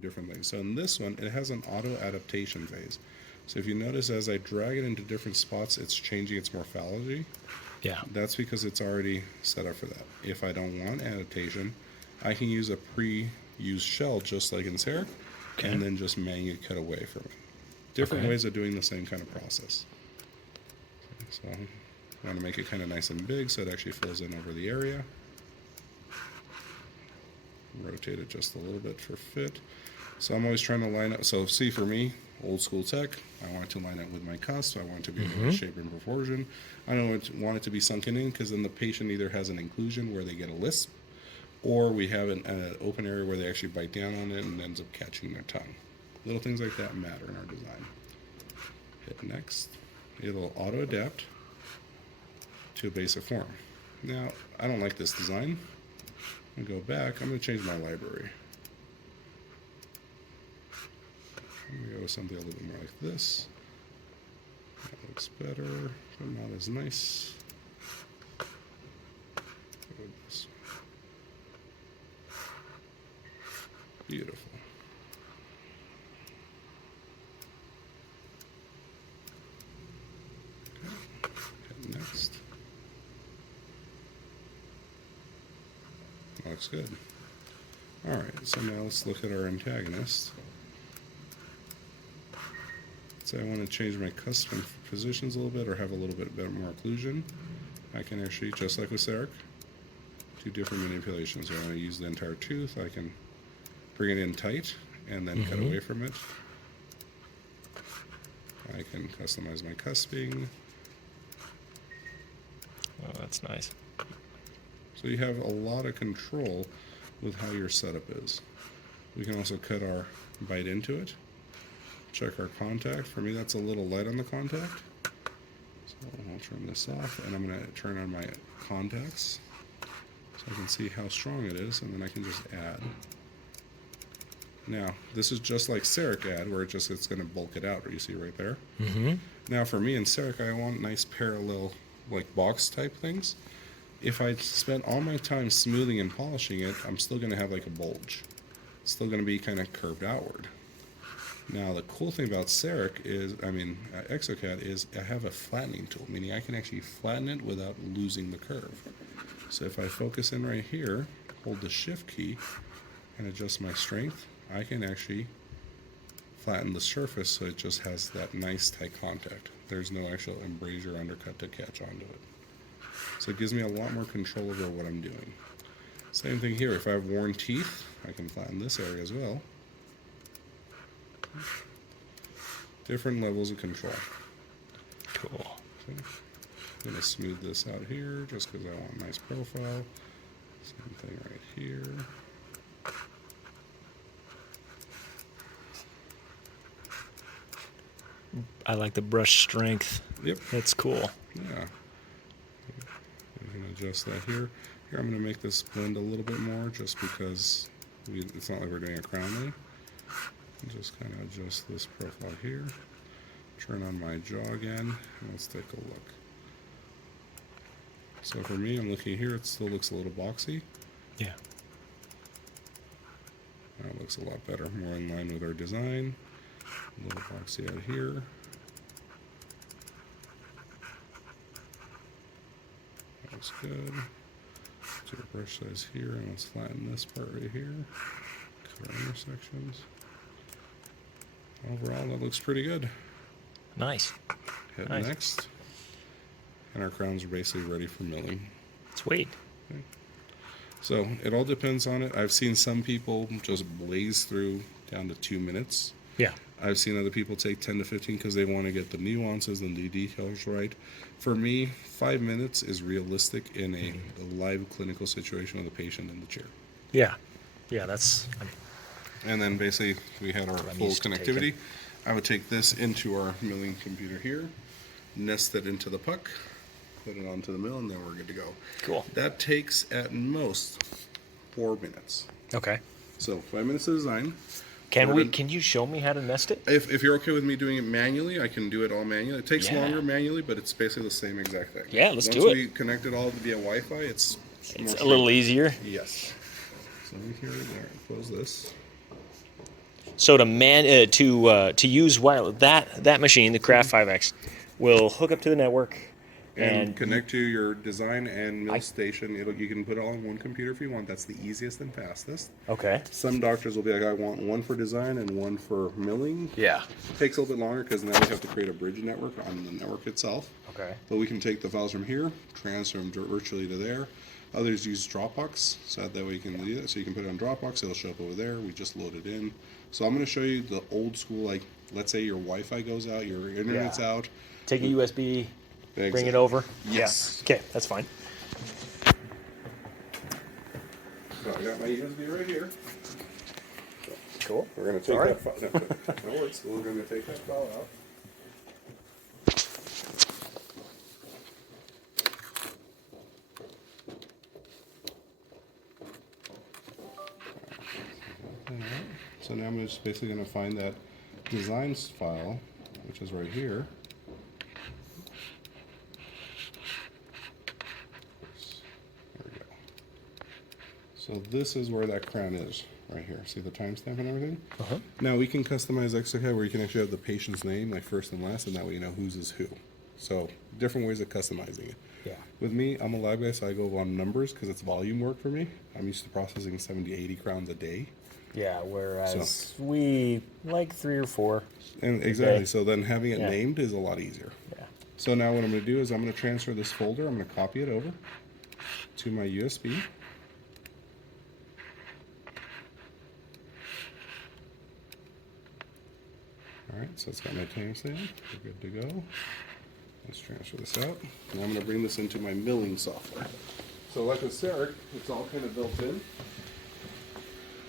different things. So in this one, it has an auto adaptation phase. So if you notice, as I drag it into different spots, it's changing its morphology. Yeah. That's because it's already set up for that. If I don't want adaptation, I can use a pre-used shell just like in Seric, and then just manually cut away from it. Different ways of doing the same kind of process. So I want to make it kind of nice and big so it actually fills in over the area. Rotate it just a little bit for fit. So I'm always trying to line up. So see, for me, old school tech, I want it to line up with my cusp. I want it to be in shape and proportion. I don't want it to be sunken in, because then the patient either has an inclusion where they get a lisp, or we have an open area where they actually bite down on it and ends up catching their tongue. Little things like that matter in our design. Hit next. It'll auto adapt to a basic form. Now, I don't like this design. I'm going to go back. I'm going to change my library. I'm going to go with something a little bit more like this. That looks better, but not as nice. Beautiful. Okay. Next. Looks good. Alright, so now let's look at our antagonist. So I want to change my custom positions a little bit, or have a little bit more occlusion. I can actually, just like with Seric, do different manipulations. So I want to use the entire tooth. I can bring it in tight and then cut away from it. I can customize my cusping. Oh, that's nice. So you have a lot of control with how your setup is. We can also cut our bite into it. Check our contact. For me, that's a little light on the contact. So I'll turn this off, and I'm going to turn on my contacts so I can see how strong it is, and then I can just add. Now, this is just like Seric add, where it's going to bulk it out, what you see right there. Now, for me in Seric, I want nice parallel, like box type things. If I spend all my time smoothing and polishing it, I'm still going to have like a bulge. It's still going to be kind of curved outward. Now, the cool thing about Seric is, Exocad, is I have a flattening tool, meaning I can actually flatten it without losing the curve. So if I focus in right here, hold the shift key, and adjust my strength, I can actually flatten the surface so it just has that nice tight contact. There's no actual embrasure undercut to catch onto it. So it gives me a lot more control over what I'm doing. Same thing here. If I have worn teeth, I can flatten this area as well. Different levels of control. Cool. Okay. I'm going to smooth this out here just because I want a nice profile. Same thing right here. I like the brush strength. Yep. That's cool. Yeah. I'm going to adjust that here. Here I'm going to make this blend a little bit more just because it's not like we're doing a crown lay. Just kind of adjust this profile here. Turn on my jaw again, and let's take a look. So for me, I'm looking here, it still looks a little boxy. Yeah. That looks a lot better, more in line with our design. A little boxy out here. That looks good. Do a brush size here, and let's flatten this part right here. Cut our intersections. Overall, that looks pretty good. Nice. Hit Nice. next. And our crowns are basically ready for milling. Sweet. Okay. So it all depends on it. I've seen some people just blaze through down to 2 minutes. Yeah. I've seen other people take 10 to 15 because they want to get the nuances and the details right. For me, 5 minutes is realistic in a live clinical situation with a patient in the chair. Yeah. Yeah, that's... And then basically we had our full connectivity. I would take this into our milling computer here, nest it into the puck, put it onto the mill, and then we're good to go. Cool. That takes at most 4 minutes. Okay. So 5 minutes to design. Can you show me how to nest it? If you're okay with me doing it manually, I can do it all manually. It takes longer manually, but it's basically the same exact thing. Yeah, let's do it. Once we connect it all via Wi-Fi, it's a little easier. Yes. So here, there, close this. So to use wireless, that machine, the Craft 5X, will hook up to the network and connect to your design and mill station. You can put it all on one computer if you want. That's the easiest and fastest. Okay. Some doctors will be like, I want one for design and one for milling. Yeah. It takes a little bit longer because now we have to create a bridge network on the network itself. Okay. But we can take the files from here, transfer them virtually to there. Others use Dropbox, so that way you can do that. So you can put it on Dropbox, it'll show up over there. We just load it in. So I'm going to show you the old school, like, let's say your Wi-Fi goes out, your internet's out. Take a USB, Exactly. bring it over. Yes. Yeah. Okay, that's fine. So I got my USB right here. Cool. We're going to take that file. No worries. We're going to take that file out. So now I'm just basically going to find that designs file, which is right here. There we go. So this is where that crown is, right here. See the timestamp and everything? Now we can customize Exocad where you can actually have the patient's name, like first and last, and that way you know whose is who. So different ways of customizing it. Yeah. With me, I'm a lab guy, so I go on numbers because it's volume work for me. I'm used to processing 70, 80 crowns a day. Yeah, whereas we like 3 or 4. And exactly. Okay. So then having it named is a lot easier. Yeah. So now what I'm going to do is I'm going to transfer this folder. I'm going to copy it over to my USB. All right, so it's got my timestamp. We're good to go. Let's transfer this out. Now I'm going to bring this into my milling software. So like with Seric, it's all kind of built in.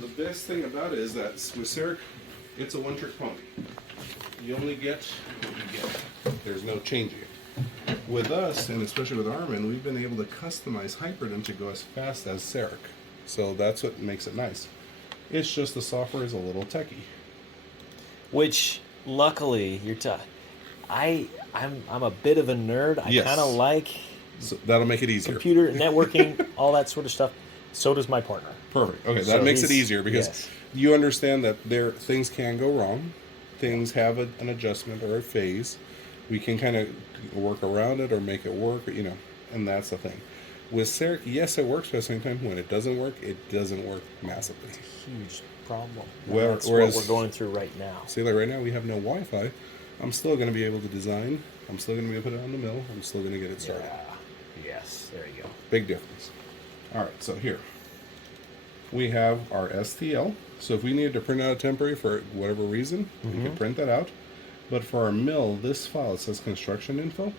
The best thing about it is that with Seric, it's a one-trick pony. You only get what you get. There's no changing it. With us, and especially with Armin, we've been able to customize Hyperden to go as fast as Seric. So that's what makes it nice. It's just the software is a little techy. Which, luckily, I'm a bit of a nerd. I kind of like so that'll make it easier. Computer networking, all that sort of stuff. So does my partner. Perfect. Okay, that makes it easier because you understand that things can go wrong. Things have an adjustment or a phase. We can kind of work around it or make it work, and that's the thing. With Seric, yes, it works, but at the same time, when it doesn't work massively. It's a huge problem. Whereas, what we're going through right now. See, like right now, we have no Wi-Fi. I'm still going to be able to design. I'm still going to be able to put it on the mill. I'm still going to get it started. Yeah. Yes, there you go. Big difference. All right, so here we have our STL. So if we needed to print out a temporary for whatever reason, we can print that out. But for our mill, this file, it says construction info.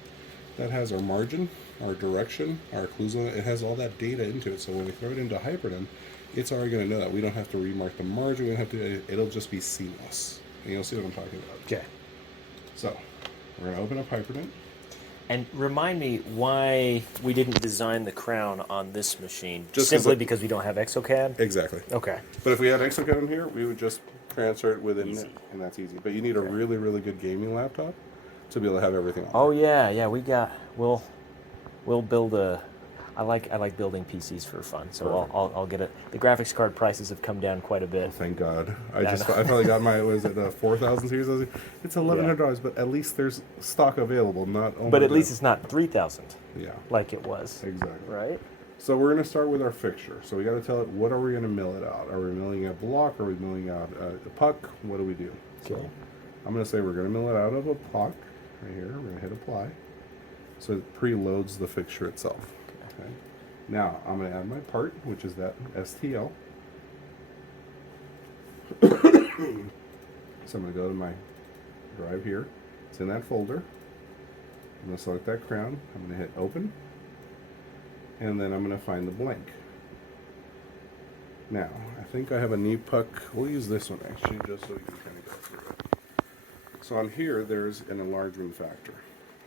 That has our margin, our direction, our clues on it. It has all that data into it. So when we throw it into Hyperden, it's already going to know that. We don't have to remark the margin. We don't have to. It'll just be seamless. And you'll see what I'm talking about. Okay. So we're going to open up Hyperden. And remind me why we didn't design the crown on this machine. Just simply because we don't have Exocad? Exactly. Okay. But if we had Exocad in here, we would just transfer it within it, and that's easy. But you need a really, really good gaming laptop to be able to have everything on. Oh yeah, we'll build a. I like building PCs for fun, so I'll get it. The graphics card prices have come down quite a bit. Thank God. I finally got my 4,000 series. It's $1,100, but at least there's stock available. But at least it's not 3,000. Yeah. Like it was. Exactly. Right. So we're going to start with our fixture. So we got to tell it what are we going to mill it out. Are we milling a block? Are we milling out a puck? What do we do? Okay. So I'm going to say we're going to mill it out of a puck right here. We're going to hit apply. So it preloads the fixture itself. Okay. Now I'm going to add my part, which is that STL. So I'm going to go to my drive here. It's in that folder. I'm going to select that crown. I'm going to hit open. And then I'm going to find the blank. Now, I think I have a knee puck. We'll use this one actually, just so we can kind of go through it. So on here, there's an enlargement factor.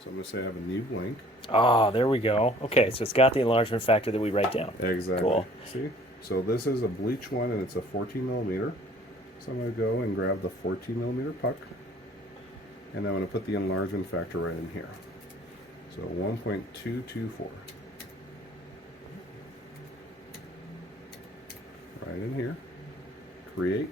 So I'm going to say I have a knee blank. Ah, there we go. Okay, so it's got the enlargement factor that we write down. Exactly. Cool. See? So this is a bleach one, and it's a 14 millimeter. So I'm going to go and grab the 14 millimeter puck. And I'm going to put the enlargement factor right in here. So 1.224. Right in here. Create.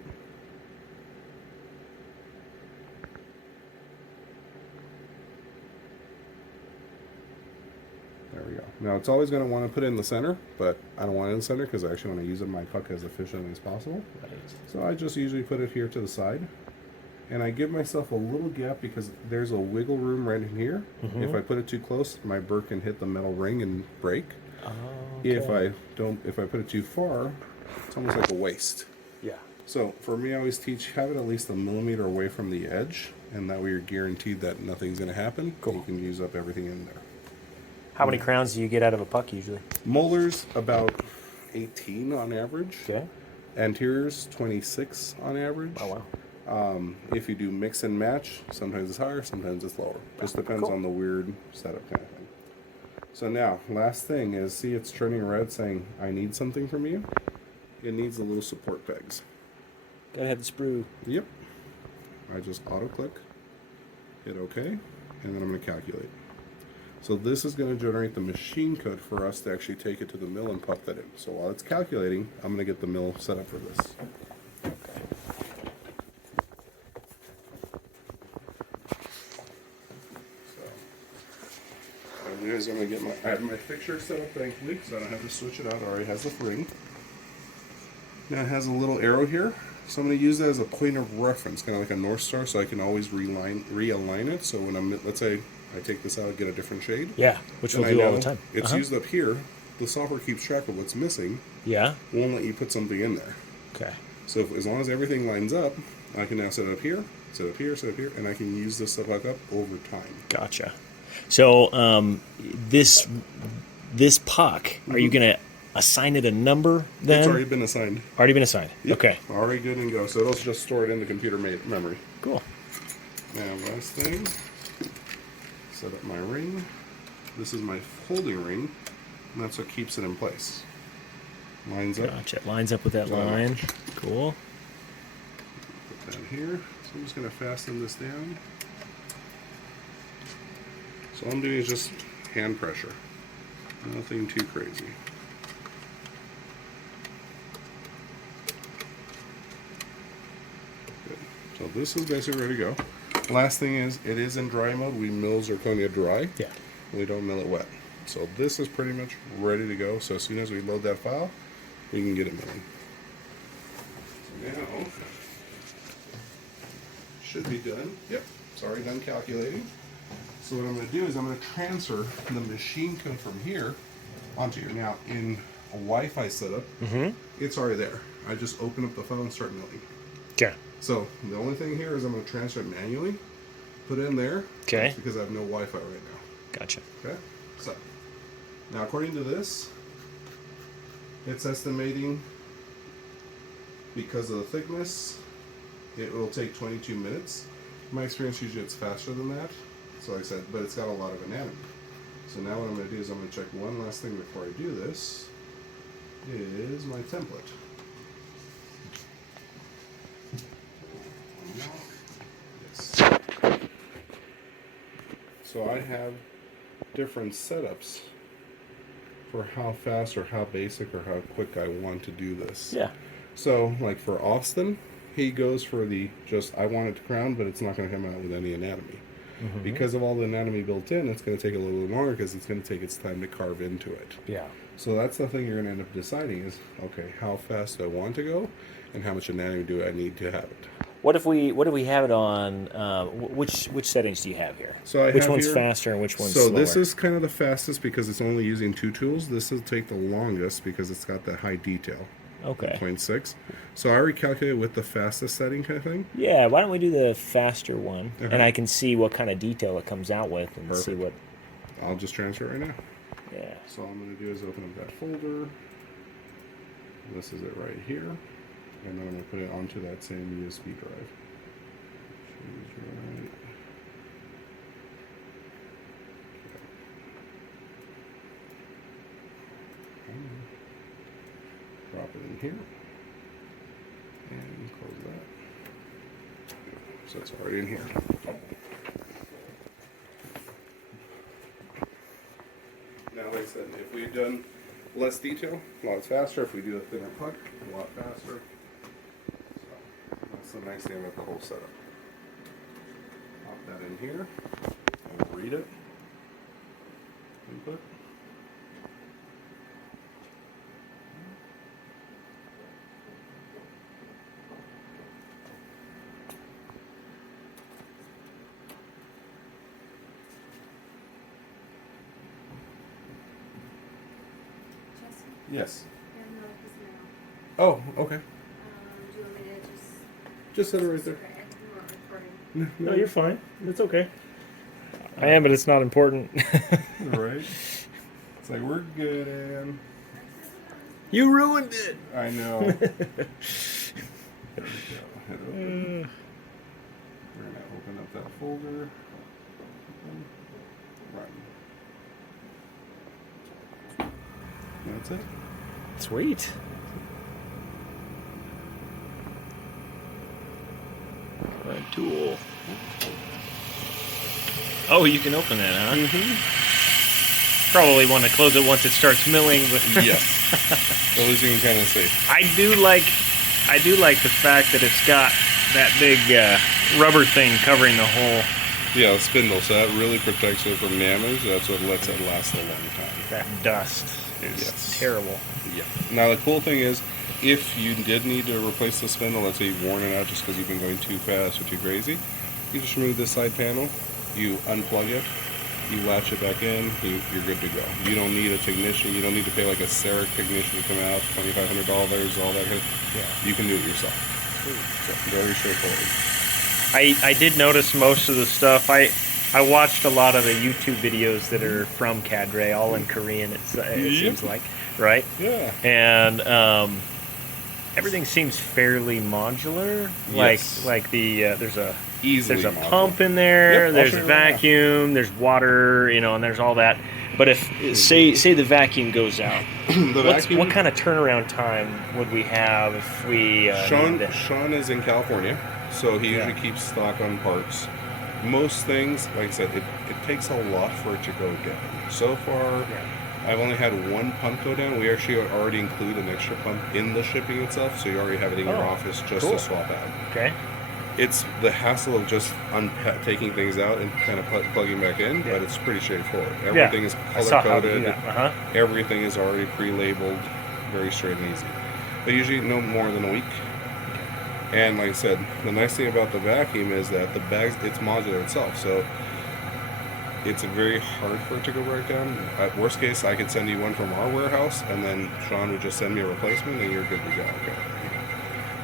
Now it's always going to want to put it in the center, but I don't want it in the center because I actually want to use my puck as efficiently as possible. Right. So I just usually put it here to the side. And I give myself a little gap because there's a wiggle room right in here. If I put it too close, my burr can hit the metal ring and break. Oh, If I put it too far, it's almost like a waste. Yeah. So for me, I always teach have it at least a millimeter away from the edge, and that way you're guaranteed that nothing's going to happen. Cool. You can use up everything in there. How many crowns do you get out of a puck usually? Molars about 18 on average. Okay. Anteriors 26 on average. Oh wow. If you do mix and match, sometimes it's higher, sometimes it's lower. Just depends Cool. on the weird setup kind of thing. So now, last thing is, see it's turning red saying, I need something from you. It needs the little support pegs. Gotta have the sprue. Yep. I just auto click, hit OK, and then I'm going to calculate. So this is going to generate the machine code for us to actually take it to the mill and pop that in. So while it's calculating, I'm going to get the mill set up for this. I'm going to get I have my fixture set up, thankfully, so I don't have to switch it out. It already has the ring. Now it has a little arrow here, so I'm going to use that as a point of reference, kind of like a North Star, so I can always realign it. So when let's say I take this out and get a different shade. Yeah, which we'll do all the time. It's used up here. The software keeps track of what's missing. Yeah. Won't let you put something in there. Okay. So as long as everything lines up, I can now set it up here, set it up here, set it up here, and I can use this stuff back up over time. Gotcha. So this puck, are you gonna assign it a number then? It's already been assigned. Already been assigned. Yep. Okay. Already good and go. So it'll just store it in the computer memory. Cool. Now last thing, set up my ring. This is my holding ring, and that's what keeps it in place. Lines up. Gotcha. Lines up with that line. Cool. Put that here. So I'm just going to fasten this down. So all I'm doing is just hand pressure. Nothing too crazy. Good. So this is basically ready to go. Last thing is, it is in dry mode. We mill zirconia dry. Yeah. We don't mill it wet. So this is pretty much ready to go. So as soon as we load that file, we can get it milling. So now, should be done. Yep, sorry, done calculating. So what I'm going to do is I'm going to transfer the machine code from here onto here. Now, in a Wi-Fi setup, it's already there. I just open up the file and start milling. Okay. So the only thing here is I'm going to transfer it manually, put it in there. Okay. That's because I have no Wi-Fi right now. Gotcha. Okay. So now, according to this, it's estimating because of the thickness, it will take 22 minutes. In my experience, usually it's faster than that. So like I said, but it's got a lot of anatomy. So now what I'm going to do is I'm going to check one last thing before I do this. Is my template. Yes. So I have different setups for how fast or how basic or how quick I want to do this. Yeah. So like for Austin, he goes for the just I want it to crown, but it's not going to come out with any anatomy. Because of all the anatomy built in, it's going to take a little bit longer because it's going to take its time to carve into it. Yeah. So that's the thing you're going to end up deciding is, okay, how fast do I want to go, and how much anatomy do I need to have it? What if we have it on? Which settings do you have here? So I which have one's here, faster and which one's so slower? this is kind of the fastest because it's only using 2 tools. This will take the longest because it's got that high detail. Okay. 0.6. So I already calculated with the fastest setting kind of thing. Yeah, why don't we do the faster one? Okay. And I can see what kind of detail it comes out with and see Perfect. what... I'll just transfer it right now. Yeah. So all I'm going to do is open up that folder. This is it right here. And then I'm going to put it onto that same USB drive. Choose right. Drop it in here. And close that. So it's already in here. Now, like I said, if we've done less detail, a lot faster. If we do a thinner puck, a lot faster. So that's the nice thing about the whole setup. Pop that in here and read it. Input. Yes. And no, his mail. Oh, okay. Do you want me to Just set it right there. Okay, I'm not recording. No, you're fine. It's okay. I am, but it's not important. Right. It's like, we're good, Ann. You ruined it. I know. There we go. Hit open. We're going to open up that folder. Run. That's it. Sweet. Red tool. Oh, you can open that, huh? Mm-hmm. Probably want to close it once it starts milling. But Yes. At least you can kind of see. I do like the fact that it's got that big rubber thing covering the whole. Yeah, the spindle. So that really protects it from damage. That's what lets it last a long time. That dust is Yes. terrible. Yeah. Now the cool thing is, if you did need to replace the spindle, let's say you've worn it out just because you've been going too fast or too crazy, you just remove this side panel, you unplug it, you latch it back in, you're good to go. You don't need a technician. You don't need to pay like a Ceric technician to come out, $2,500, all that. Yeah. You can do it yourself. So very straightforward. I did notice most of the stuff. I watched a lot of the YouTube videos that are from Cadre, all in Korean. It seems like, right? Yeah. And everything seems fairly modular. Yes. Like the there's a Easily there's a modular. pump in there. Yep, there's I'll a show you right now. vacuum. There's water. And there's all that. But if say the vacuum goes out, The vacuum. what kind of turnaround time would we have if we? needed to- Sean is in California, so he Yeah. usually keeps stock on parts. Most things, like I said, it takes a lot for it to go down. So far, I've only had one pump go down. We actually already include an extra pump in the shipping itself, so you already have it in your Oh, office just cool. to swap out. Okay. It's the hassle of just taking things out and kind of plugging back in, Yeah. but it's pretty straightforward. Everything is I saw how to do color-coded. that. Uh-huh. Everything is already pre-labeled, very straight and easy. But usually no more than a week. And like I said, the nice thing about the vacuum is that the bags, it's modular itself, so it's very hard for it to go break down. At worst case, I could send you one from our warehouse, and then Sean would just send me a replacement, and you're good to go. Okay.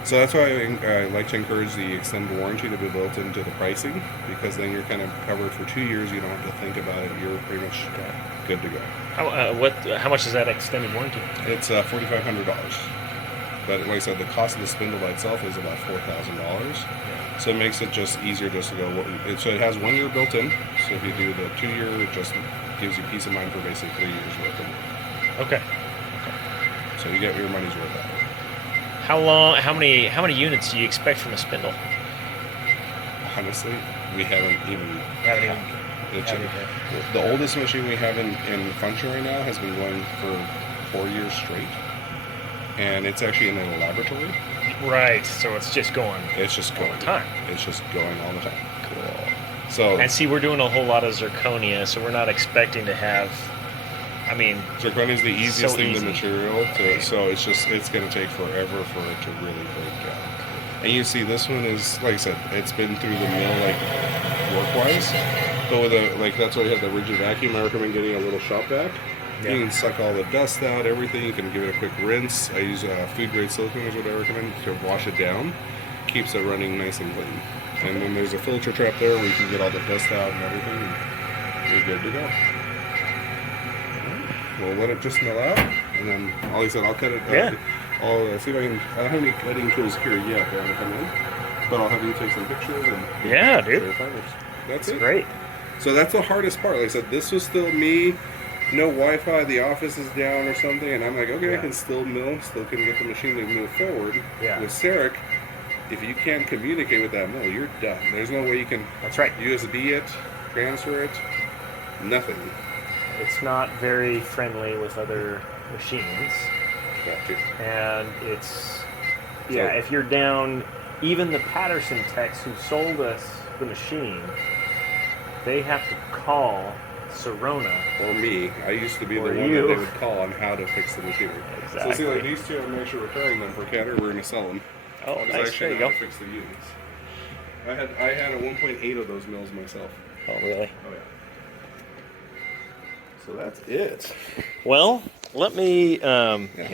So that's why I like to encourage the extended warranty to be built into the pricing, because then you're kind of covered for 2 years. You don't have to think about it. You're pretty much good to go. How much is that extended warranty? It's $4,500. But like I said, the cost of the spindle by itself is about $4,000. So it makes it just easier just to go. So it has 1 year built in. So if you do the 2 year, it just gives you peace of mind for basically 3 years worth of work. Okay. So you get your money's worth out of it. How many units do you expect from a spindle? Honestly, we haven't even. Haven't even. The oldest machine we have in function right now has been going for 4 years straight. And it's actually in a laboratory. Right. So it's just going. It's just going all the time. It's just going all the time. Cool. So And see, we're doing a whole lot of zirconia, so we're not expecting to have. I mean, zirconia is the easiest so thing easy. to material, so it's going to take forever for it to really break down. And you see, this one is, like I said, it's been through the mill, like, work-wise. But with that's why you have the rigid vacuum. I recommend getting a little shop vac. Yeah. You can suck all the dust out, everything. You can give it a quick rinse. I use food-grade silicone is what I recommend to wash it down. Keeps it running nice and clean. And then there's a filter trap there where you can get all the dust out and everything. And you're good to go. We'll let it just mill out, and then, like I said, I'll cut it. Yeah. I'll see if I can. I don't have any cutting tools here yet. They haven't come in, but I'll have you take some pictures and. Yeah, dude. show your findings. That's it. Great. So that's the hardest part. Like I said, this was still me. No Wi-Fi. The office is down or something, and I'm like, okay, Yeah. I can still mill. Still can get the machine to move forward. Yeah. With Ceric, if you can't communicate with that mill, you're done. There's no way you can. That's right. USB it, transfer it, nothing. It's not very friendly with other machines, Got to. and it's So- if you're down, even the Patterson techs who sold us the machine, they have to call Sorona. Or me. I used to be the Or one you. that they would call on how to fix the machine. So see, Exactly. like these two, I'm actually repairing them for Catter. We're going to sell them. Oh, Because I nice. There actually you know go. how to fix the units. I had a 1.8 of those mills myself. Oh, really? Oh yeah. So that's it. Well, Let me